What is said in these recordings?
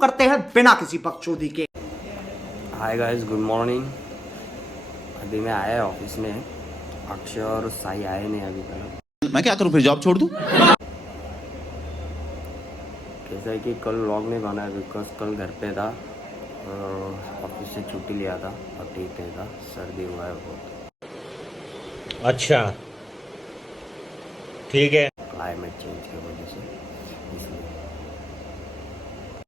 करते हैं बिना किसी बकचोदी के। Hi guys, good morning. अभी मैं आया ऑफिस में, अक्षय और साई आए नहीं अभी तक। मैं क्या करूं फिर, जॉब छोड़ दूं? कैसा है कि कल व्लॉग नहीं बनाया बिकॉज कल घर पे था और ऑफिस से छुट्टी लिया था और ठीक नहीं था, सर्दी हुआ है बहुत। अच्छा ठीक है। क्लाइमेट चेंज की वजह से इसलिए।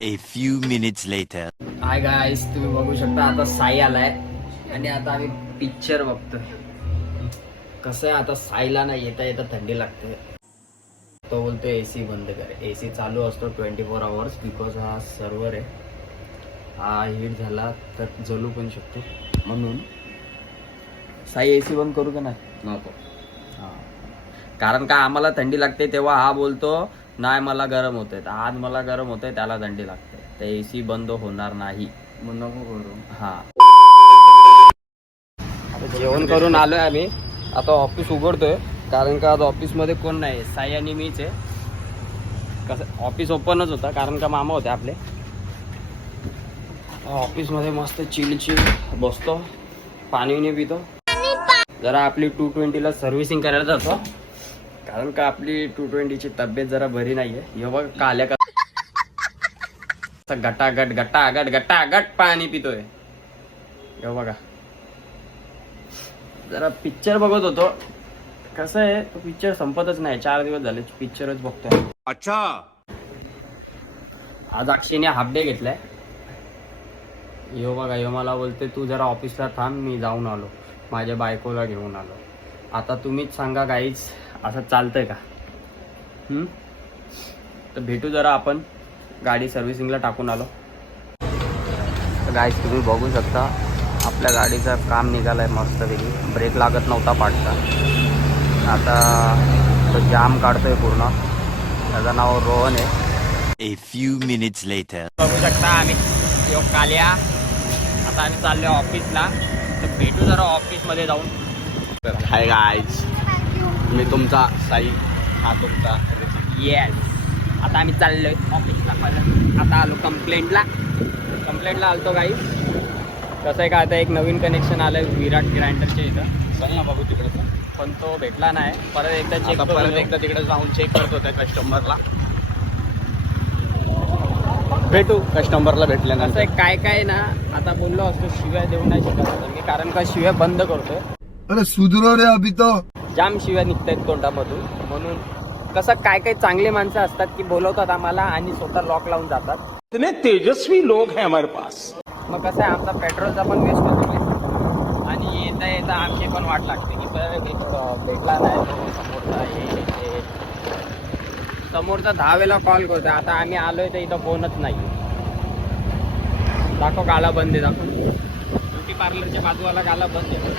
A few minutes later. Hi guys, तुम्ही बघू शकता आता साई आलाय आणि आता आम्ही पिक्चर बघतोय. कसं आहे आता साईला ना येता येता थंडी लागते. तो बोलतो एसी बंद कर. एसी चालू असतो 24 आवर्स बिकॉज हा सर्व्हर आहे. हा हीट झाला तर जलू पण शकतो, म्हणून साई एसी बंद करू का नाही? नको. हां, कारण का आम्हाला थंडी लागते तेव्हा हा बोलतो नाही मला गरम होतंय. आज मला गरम होतंय, त्याला थंडी लागते. तर एसी बंद होणार नाही. मग नको करू. हां, आता जेवण करून आलोय आम्ही. आता ऑफिस उघडतोय कारण का आज ऑफिसमध्ये कोण नाही, साई आणि मीच आहे. कसं ऑफिस ओपनच होता कारण का मामा होते आपले. ऑफिसमध्ये मस्त चिल बसतो, पाणी पितो, जरा आपली 220ला सर्व्हिसिंग करायला जातो कारण का आपली 220ची तब्येत जरा बरी नाहीये. हे बघ काल्या का गटागट गटागट गटागट पाणी पितोय. हे बघा, जरा पिक्चर बघत होतो. कसं आहे, तो पिक्चर संपतच नाही. 4 दिवस झाले पिक्चरच बघतोय. अच्छा, आज अक्षयने हाफ डे घेतलाय. यो बघा, यो मला बोलते तू जरा ऑफिसला थांब, मी जाऊन आलो, माझ्या बायकोला घेऊन आलो. आता तुम्हीच सांगा गाईज, असं चालतंय का? तर भेटू जरा आपण. गाडी सर्व्हिसिंगला टाकून आलो. तर गाईज तुम्ही बघू शकता आपल्या गाडीचं काम निघालंय मस्तपैकी. ब्रेक लागत नव्हता पाठचा. आता तो जाम काढतोय पूर्ण. त्याचं नाव रोहन आहे. a few minutes later. बघू शकता आम्ही यो काल्या. आता आम्ही चाललो ऑफिसला. तर भेटू जरा ऑफिसमध्ये जाऊन. हाय गाईज, मी तुमचा साई, हा तुमचा येस. आता आम्ही चाललोय ऑफिसला. आता आलो कंप्लेंटला आलतो गाईज. कसं आहे का, आता एक नवीन कनेक्शन आलंय विराट ग्राइंडरच्या इथं. चल ना बघू तिकडे. पण तो भेटला नाही. परत एकदा तिकडे जाऊन चेक करत होत्या कस्टमरला. भेटू. कस्टमरला असं भेटल्यानंतर आहे काय ना, आता बोललो असतो शिव्या देऊ नाही शकत होतो मी, कारण का शिव्या बंद करतोय. अरे सुधरो रे अभी तो. जाम शिव्या निघतायत तोंडामधून. म्हणून कसं काय चांगले माणसं असतात की बोलवतात आम्हाला आणि स्वतः लॉक लावून जातात. इतने तेजस्वी लोग हैं हमारे पास. मग कसं आहे, आमचा पेट्रोलचा पण वेस्ट होतो आणि येता आमची पण वाट लागते की भेटला नाही समोरचा. समोरचा 10 वेळा कॉल करतो. आता आम्ही आलोय तर इथं फोनच नाही. दाखव गाला बंद आहे. दाखव ब्युटी पार्लरच्या बाजूला गाला बंद आहे.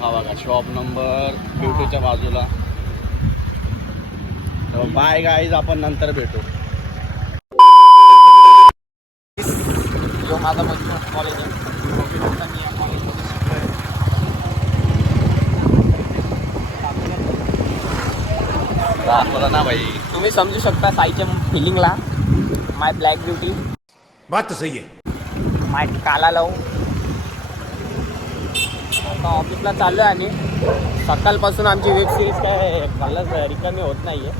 हा बघा शॉप नंबर ब्युटीच्या बाजूला. तर बाय गाईज, आपण नंतर भेटू. जो माझा बसतो कॉलेज आहे. बोला ना भाई. तुम्ही समजू शकता साईच्या फिलिंगला. माय ब्लॅक ब्युटी, बात तो सही है. माय काला लावू. आता ऑफिसला चाललो आहे आणि सकाळपासून आमची वेब सिरीज काय कॉलेज रिकामी होत नाही आहे.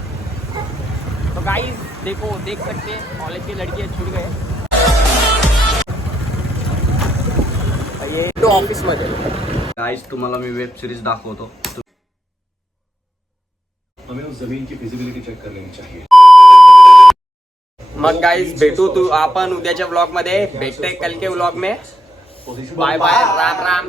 तो गाइस देखो, देख सकते कॉलेज की लड़कियां छूट गए. ये तो ऑफिसमध्ये गाईज तुम्हाला मी वेब सिरीज दाखवतो. हमें उस जमीन की फिजिबिलिटी चेक कर लेनी चाहिए. मग गाइस भेटू. आपण उद्याच्या व्लॉग मध्ये भेटते. कल के व्लॉग में. Bye bye, Ram Ram.